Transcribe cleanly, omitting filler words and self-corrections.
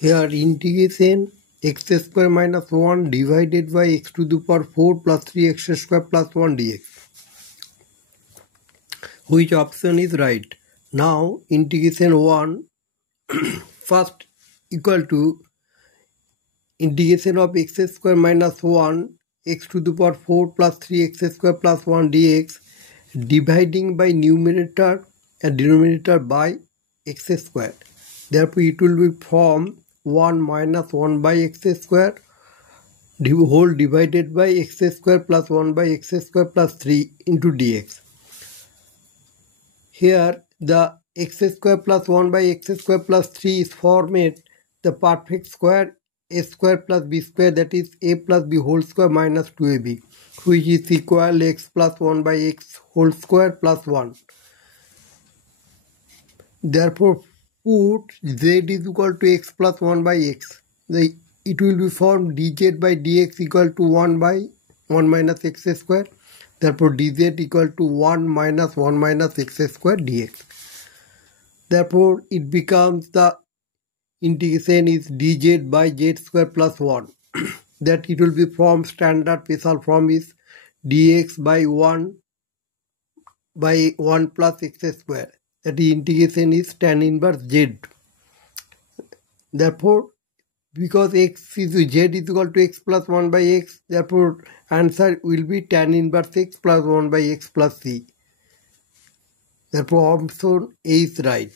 Here integration x square minus 1 divided by x to the power 4 plus 3x square plus 1 dx. Which option is right? Now integration 1 first equal to integration of x square minus 1 x to the power 4 plus 3x square plus 1 dx, dividing by numerator and denominator by x square. Therefore it will be from 1 minus 1 by x square whole divided by x square plus 1 by x square plus 3 into dx. Here the x square plus 1 by x square plus 3 is formed the perfect square a square plus b square, that is a plus b whole square minus 2ab, which is equal x plus 1 by x whole square plus 1. Therefore put z is equal to x plus 1 by x. It will be formed dz by dx equal to 1 by 1 minus x square. Therefore dz equal to 1 minus 1 minus x square dx. Therefore it becomes the integration is dz by z square plus 1. That it will be from standard special form is dx by 1 plus x square. That the integration is tan inverse z. Therefore because x is z is equal to x plus 1 by x, therefore answer will be tan inverse x plus 1 by x plus c. Therefore option A is right.